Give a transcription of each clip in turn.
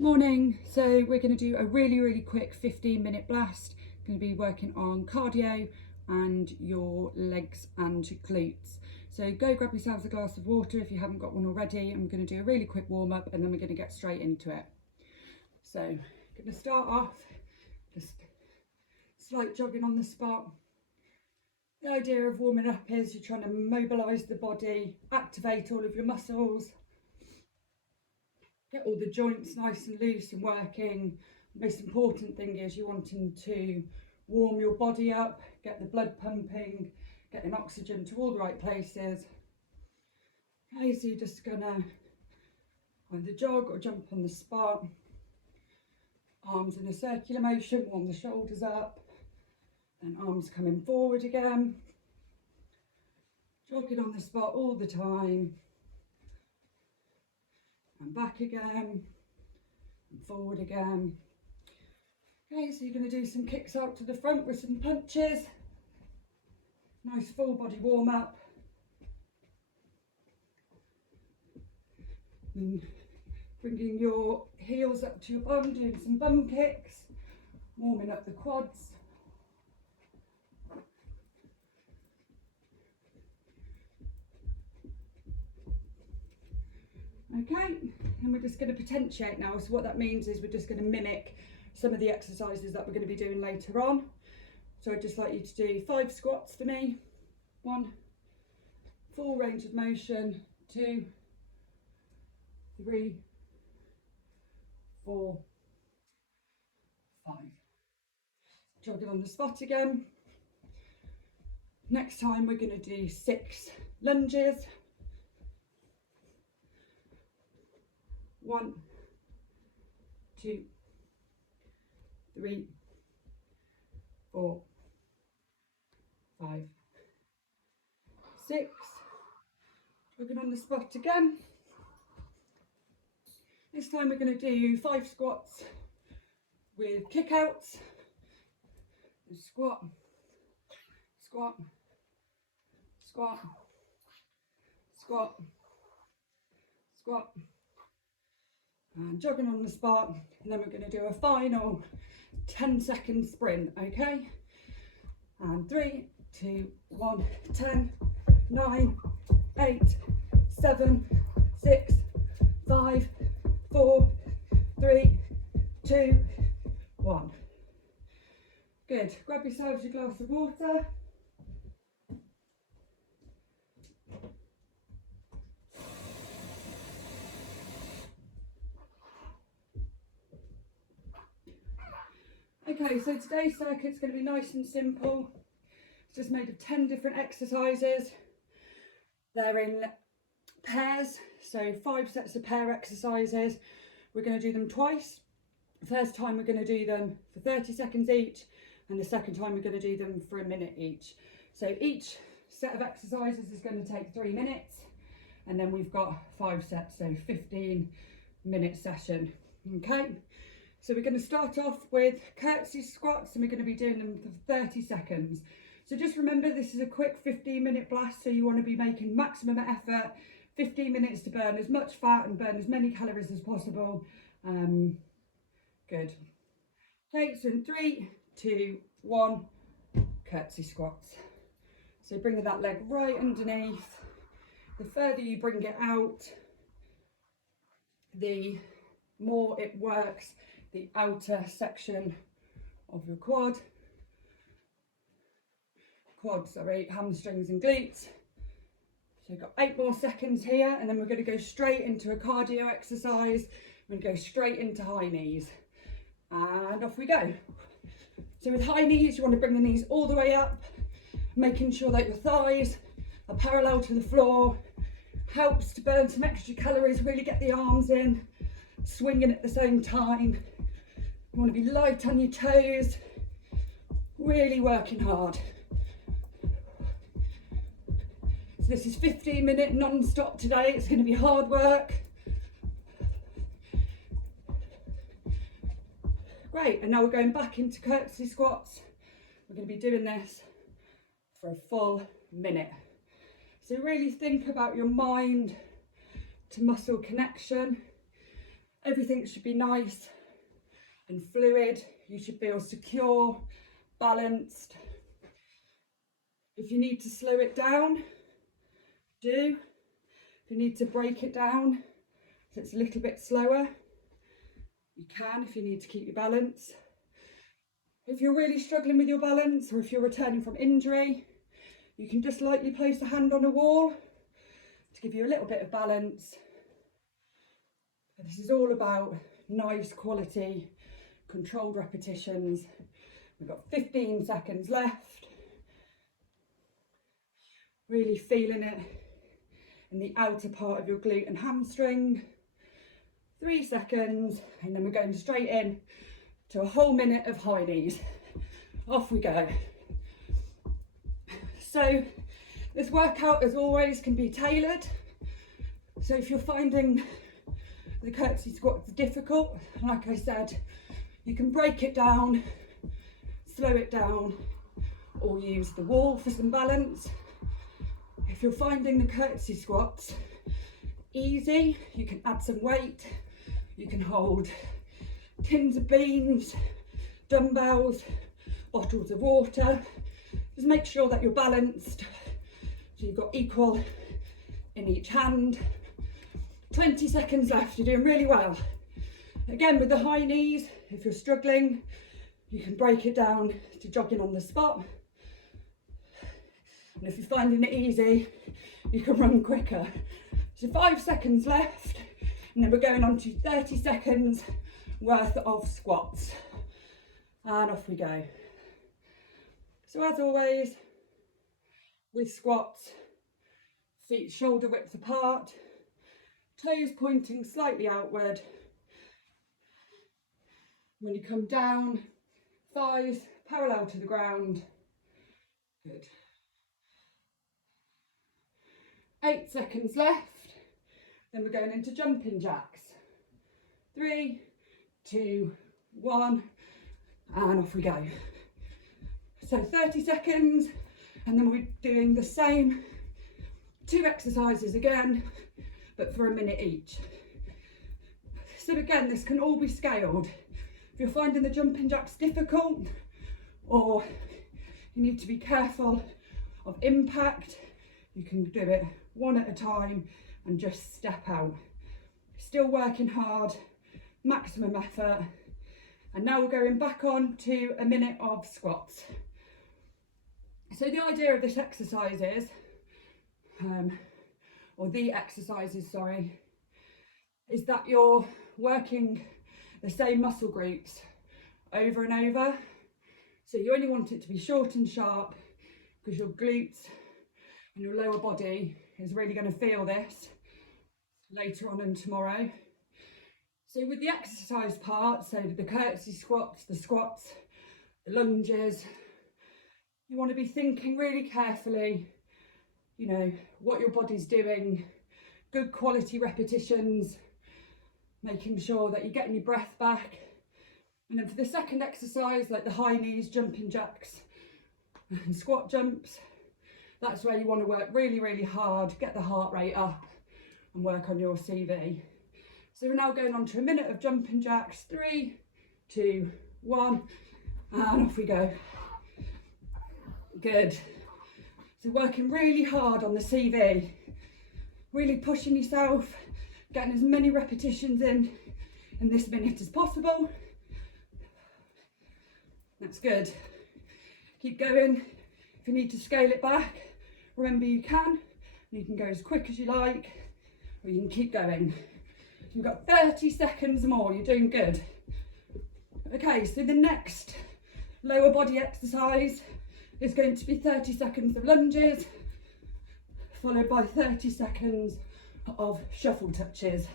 Morning. So we're going to do a really quick 15-minute blast. Going to be working on cardio and your legs and glutes. So go grab yourselves a glass of water if you haven't got one already. I'm going to do a really quick warm up and then we're going to get straight into it. So I'm going to start off just slight jogging on the spot. The idea of warming up is you're trying to mobilise the body, activate all of your muscles, get all the joints nice and loose and working. The most important thing is you're wanting to warm your body up, get the blood pumping, getting oxygen to all the right places. Okay, so you're just gonna either jog or jump on the spot. Arms in a circular motion, warm the shoulders up, and arms coming forward again. Jogging on the spot all the time. And back again, and forward again. Okay, so you're going to do some kicks out to the front with some punches. Nice full body warm up. And bringing your heels up to your bum, doing some bum kicks, warming up the quads. Okay, and we're just going to potentiate now. So what that means is we're just going to mimic some of the exercises that we're going to be doing later on. So I'd just like you to do 5 squats for me. 1, full range of motion. 2, 3, 4, 5. Jogging on the spot again. Next time we're going to do 6 lunges. 1, 2, 3, 4, 5, 6. Jogging on the spot again. This time we're going to do 5 squats with kickouts. Squat, squat, squat, squat, squat. And jogging on the spot, and then we're going to do a final 10-second sprint, okay? And 3, 2, 1, 10, 9, 8, 7, 6, 5, 4, 3, 2, 1. Good. Grab yourselves your glass of water. Okay, so today's circuit's going to be nice and simple. It's just made of 10 different exercises. They're in pairs, so 5 sets of pair exercises. We're going to do them twice. The first time we're going to do them for 30 seconds each, and the second time we're going to do them for a minute each. So each set of exercises is going to take 3 minutes, and then we've got 5 sets, so 15-minute session. Okay. So we're going to start off with curtsy squats, and we're going to be doing them for 30 seconds. So just remember, this is a quick 15-minute blast, so you want to be making maximum effort, 15 minutes to burn as much fat and burn as many calories as possible. Good. Okay, so in 3, 2, 1, curtsy squats. So bringing that leg right underneath. The further you bring it out, the more it works the outer section of your hamstrings and glutes. So you've got 8 more seconds here, and then we're going to go straight into a cardio exercise. We're going to go straight into high knees, and off we go. So with high knees, you want to bring the knees all the way up, making sure that your thighs are parallel to the floor. Helps to burn some extra calories, really get the arms in, swinging at the same time. You want to be light on your toes, really working hard. So this is 15-minute non-stop today. It's going to be hard work. Great, and now we're going back into curtsy squats. We're going to be doing this for a full minute. So really think about your mind to muscle connection. Everything should be nice and fluid. You should feel secure, balanced. If you need to slow it down, do. If you need to break it down so it's a little bit slower, you can if you need to keep your balance. If you're really struggling with your balance, or if you're returning from injury, you can just lightly place a hand on a wall to give you a little bit of balance. But this is all about nice quality, controlled repetitions. We've got 15 seconds left. Really feeling it in the outer part of your glute and hamstring. 3 seconds, and then we're going straight in to a whole minute of high knees. Off we go. So this workout, as always, can be tailored. So if you're finding the curtsy squats difficult, like I said, you can break it down, slow it down, or use the wall for some balance. If you're finding the curtsy squats easy, you can add some weight. You can hold tins of beans, dumbbells, bottles of water. Just make sure that you're balanced, so you've got equal in each hand. 20 seconds left, you're doing really well. Again, with the high knees, if you're struggling, you can break it down to jogging on the spot. And if you're finding it easy, you can run quicker. So 5 seconds left, and then we're going on to 30 seconds worth of squats. And off we go. So as always, with squats, feet shoulder width apart, toes pointing slightly outward. When you come down, thighs parallel to the ground. Good. 8 seconds left. Then we're going into jumping jacks. 3, 2, 1, and off we go. So 30 seconds, and then we're doing the same 2 exercises again, but for a minute each. So again, this can all be scaled. If you're finding the jumping jacks difficult, or you need to be careful of impact, you can do it one at a time and just step out. Still working hard, maximum effort. And now we're going back on to a minute of squats. So the idea of this exercise is, is that you're working the same muscle groups over and over. So you only want it to be short and sharp, because your glutes and your lower body is really going to feel this later on and tomorrow. So with the exercise part, so the curtsy squats, the lunges, you want to be thinking really carefully, you know, what your body's doing, good quality repetitions, making sure that you're getting your breath back. And then for the second exercise, like the high knees, jumping jacks and squat jumps, that's where you want to work really, really hard, get the heart rate up and work on your CV. So we're now going on to a minute of jumping jacks. 3, 2, 1, and off we go. Good. So working really hard on the CV, really pushing yourself, getting as many repetitions in this minute as possible. That's good. Keep going. If you need to scale it back, remember you can. You can go as quick as you like, or you can keep going. You've got 30 seconds more, you're doing good. Okay, so the next lower body exercise is going to be 30 seconds of lunges, followed by 30 seconds of shuffle touches.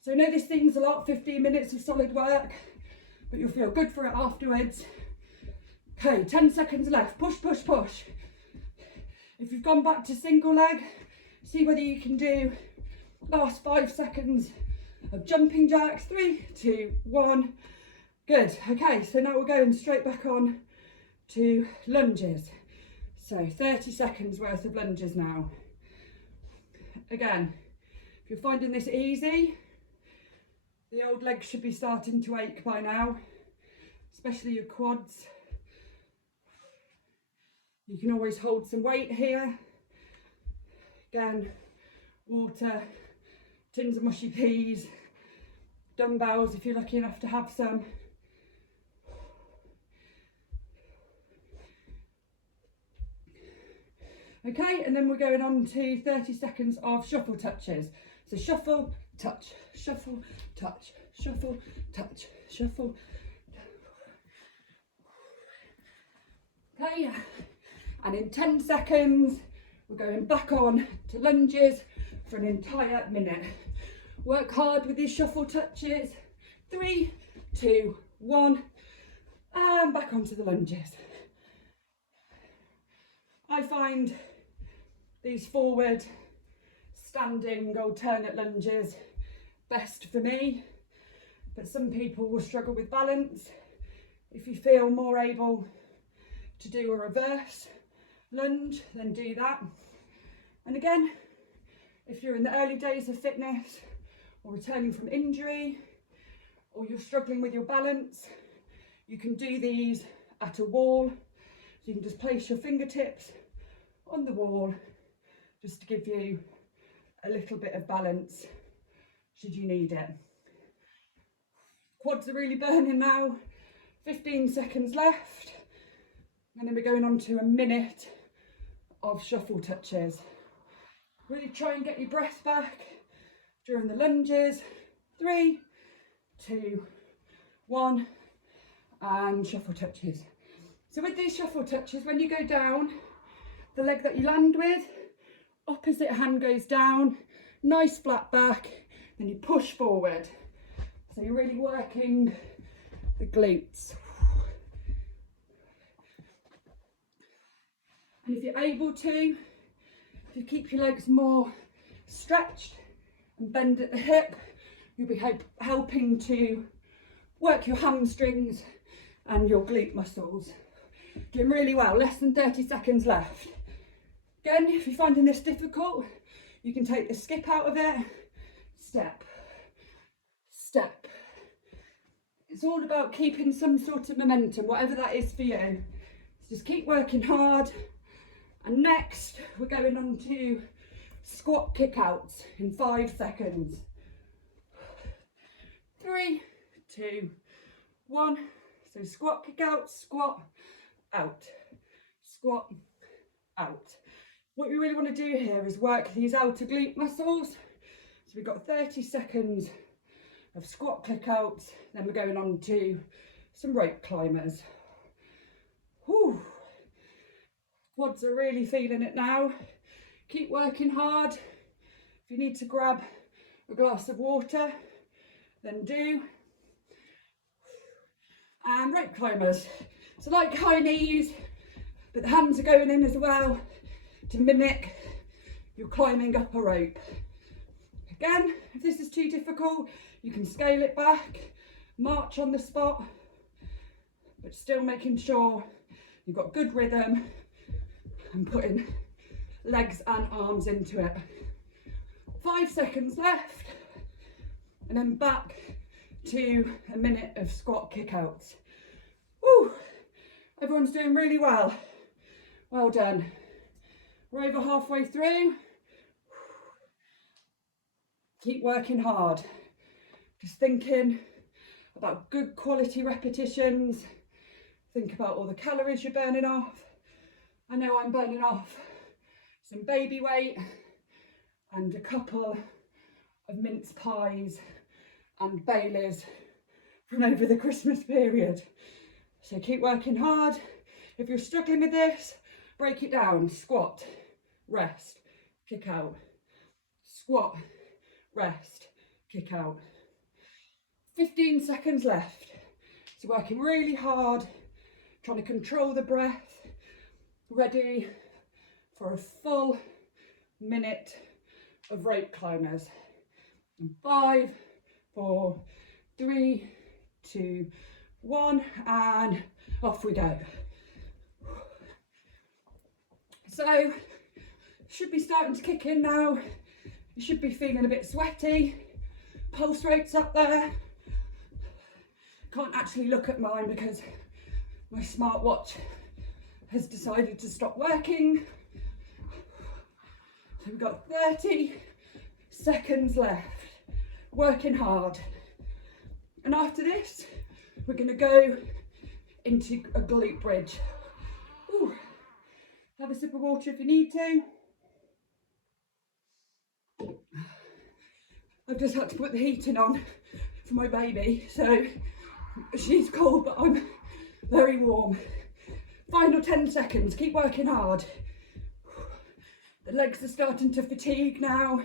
So I know this seems a lot, 15 minutes of solid work, but you'll feel good for it afterwards. Okay, 10 seconds left, push, push, push. If you've gone back to single leg, see whether you can do last 5 seconds of jumping jacks. 3, 2, 1. Good. Okay, so now we're going straight back on to lunges. So 30 seconds worth of lunges now. Again, if you're finding this easy, The old legs should be starting to ache by now, especially your quads. You can always hold some weight here. Again, water, tins of mushy peas, dumbbells if you're lucky enough to have some. Okay, and then we're going on to 30 seconds of shuffle touches. So shuffle, touch, shuffle, touch, shuffle, touch, shuffle. Okay, and in 10 seconds, we're going back on to lunges for an entire minute. Work hard with these shuffle touches. 3, 2, 1, and back onto the lunges. I find these forward standing alternate lunges best for me, but some people will struggle with balance. If you feel more able to do a reverse lunge, then do that. And again, if you're in the early days of fitness or returning from injury, or you're struggling with your balance, you can do these at a wall. So you can just place your fingertips on the wall just to give you a little bit of balance should you need it. Quads are really burning now. 15 seconds left, and then we're going on to a minute of shuffle touches. Really try and get your breath back during the lunges. 3, 2, 1, and shuffle touches. So with these shuffle touches, when you go down, the leg that you land with, opposite hand goes down, nice flat back, then you push forward. So you're really working the glutes. And if you're able to, if you keep your legs more stretched and bend at the hip, you'll be helping to work your hamstrings and your glute muscles. Doing really well, less than 30 seconds left. Again, if you're finding this difficult, you can take the skip out of it. Step, step. It's all about keeping some sort of momentum, whatever that is for you. So just keep working hard. And next, we're going on to squat kickouts in 5 seconds. 3, 2, 1. So squat kickouts, squat, out, squat, out. What we really want to do here is work these outer glute muscles. So we've got 30 seconds of squat kickouts, then we're going on to some rope climbers. Whew. Quads are really feeling it now. Keep working hard. If you need to grab a glass of water, then do. And rope climbers. So like high knees, but the hands are going in as well to mimic you're climbing up a rope. Again, if this is too difficult, you can scale it back, march on the spot, but still making sure you've got good rhythm and putting legs and arms into it. 5 seconds left, and then back to a minute of squat kickouts. Woo! Everyone's doing really well. Well done. We're over halfway through. Keep working hard. Just thinking about good quality repetitions. Think about all the calories you're burning off. I know I'm burning off some baby weight and a couple of mince pies and Baileys from over the Christmas period. So keep working hard. If you're struggling with this, break it down. Squat, rest, kick out. Squat, rest, kick out. 15 seconds left. So working really hard, trying to control the breath. Ready for a full minute of rope climbers. In 5, 4, 3, 2, 1, and off we go. So, should be starting to kick in now. You should be feeling a bit sweaty. pulse rates up there. Can't actually look at mine because my smartwatch has decided to stop working. So we've got 30 seconds left, working hard. And after this, we're going to go into a glute bridge. Ooh. Have a sip of water if you need to. I've just had to put the heating on for my baby, so she's cold, but I'm very warm. Final 10 seconds, keep working hard. The legs are starting to fatigue now,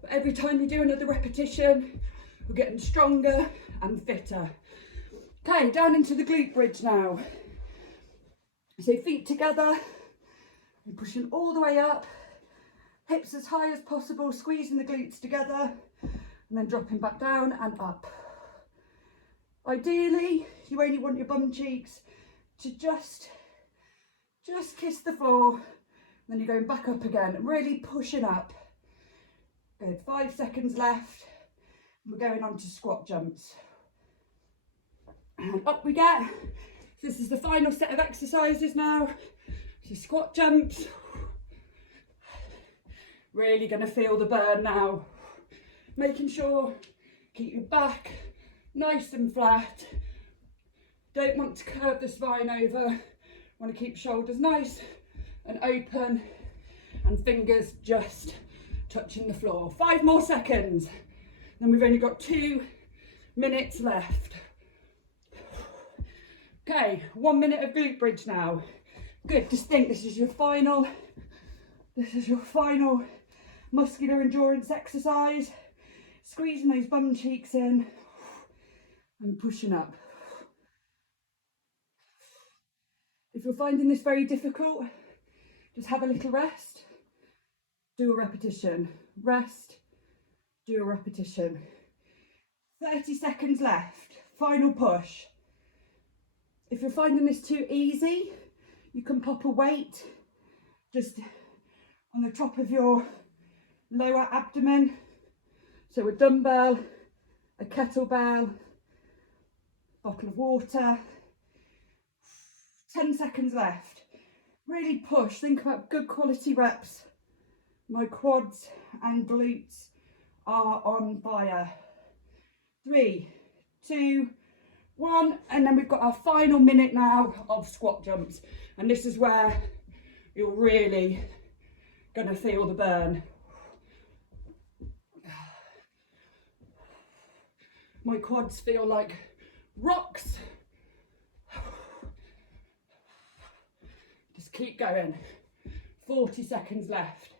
but every time you do another repetition, we're getting stronger and fitter. Okay, down into the glute bridge now. So feet together, and pushing all the way up, hips as high as possible, squeezing the glutes together, and then dropping back down and up. Ideally, you only want your bum cheeks to just kiss the floor. Then you're going back up again and really pushing up. Good, 5 seconds left. We're going on to squat jumps. And up we get. This is the final set of exercises now. So squat jumps. Really going to feel the burn now. Making sure, keep your back nice and flat. Don't want to curve the spine over. Want to keep shoulders nice and open and fingers just touching the floor. 5 more seconds. Then we've only got 2 minutes left. Okay, 1 minute of glute bridge now. Good, just think this is your final muscular endurance exercise. Squeezing those bum cheeks in and pushing up. If you're finding this very difficult, just have a little rest, do a repetition, rest, do a repetition. 30 seconds left, final push. If you're finding this too easy, you can pop a weight just on the top of your lower abdomen. So a dumbbell, a kettlebell, bottle of water. 10 seconds left. Really push, think about good quality reps. My quads and glutes are on fire. 3, 2, 1, and then we've got our final minute now of squat jumps. And this is where you're really gonna feel the burn. My quads feel like rocks. Just keep going. 40 seconds left.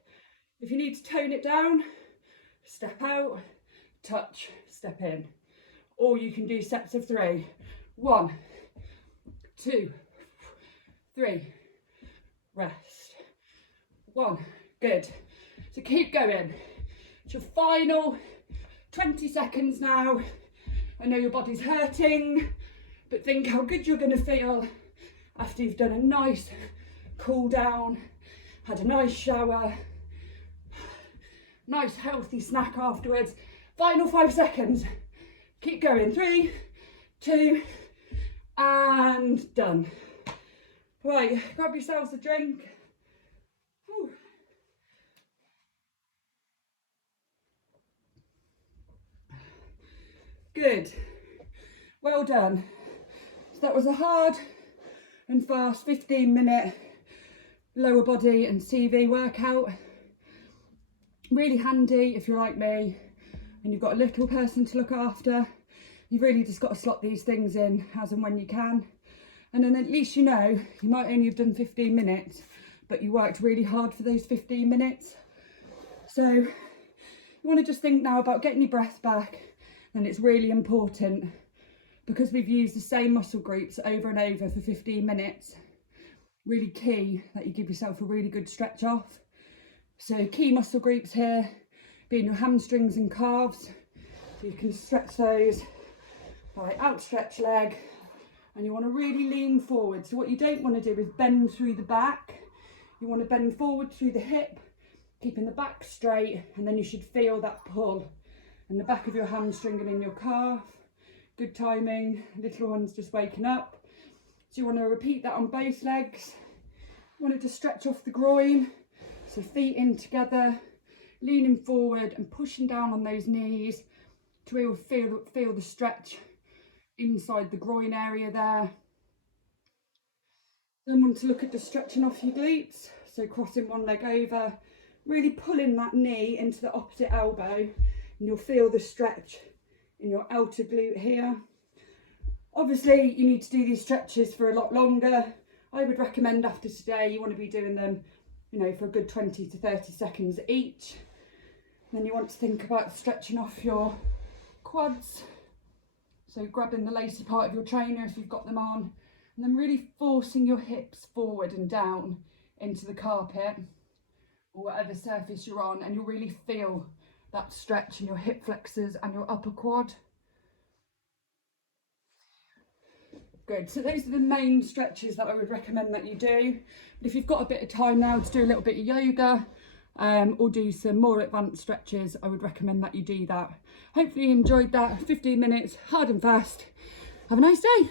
If you need to tone it down, step out, touch, step in. Or you can do sets of 3. 1, 2, 3. Rest. 1. Good. So keep going. It's your final 20 seconds now. I know your body's hurting, but think how good you're going to feel after you've done a nice cool down, had a nice shower, nice healthy snack afterwards. Final 5 seconds. Keep going. 3, 2, and done. Right, grab yourselves a drink. Whew. Good. Well done. So that was a hard and fast 15-minute lower body and CV workout. Really handy if you're like me and you've got a little person to look after. You've really just got to slot these things in as and when you can. And then at least you know you might only have done 15 minutes, but you worked really hard for those 15 minutes. So you want to just think now about getting your breath back. And it's really important because we've used the same muscle groups over and over for 15 minutes. Really key that you give yourself a really good stretch off. So key muscle groups here being your hamstrings and calves. So you can stretch those by outstretched leg, and you want to really lean forward. So what you don't want to do is bend through the back. You want to bend forward through the hip, keeping the back straight, and then you should feel that pull and the back of your hamstring and in your calf. Good timing, little one's just waking up. So you want to repeat that on both legs. You want it to stretch off the groin, so feet in together, leaning forward and pushing down on those knees to really feel the stretch inside the groin area there. Then want to look at just stretching off your glutes, so crossing one leg over, really pulling that knee into the opposite elbow, and you'll feel the stretch in your outer glute here. Obviously you need to do these stretches for a lot longer. I would recommend after today you want to be doing them, you know, for a good 20 to 30 seconds each. Then you want to think about stretching off your quads, so grabbing the lacy part of your trainer if you've got them on, and then really forcing your hips forward and down into the carpet or whatever surface you're on, and you'll really feel that stretch in your hip flexors and your upper quad. Good, so those are the main stretches that I would recommend that you do. But if you've got a bit of time now to do a little bit of yoga or do some more advanced stretches, I would recommend that you do that. Hopefully you enjoyed that. 15 minutes, hard and fast. Have a nice day.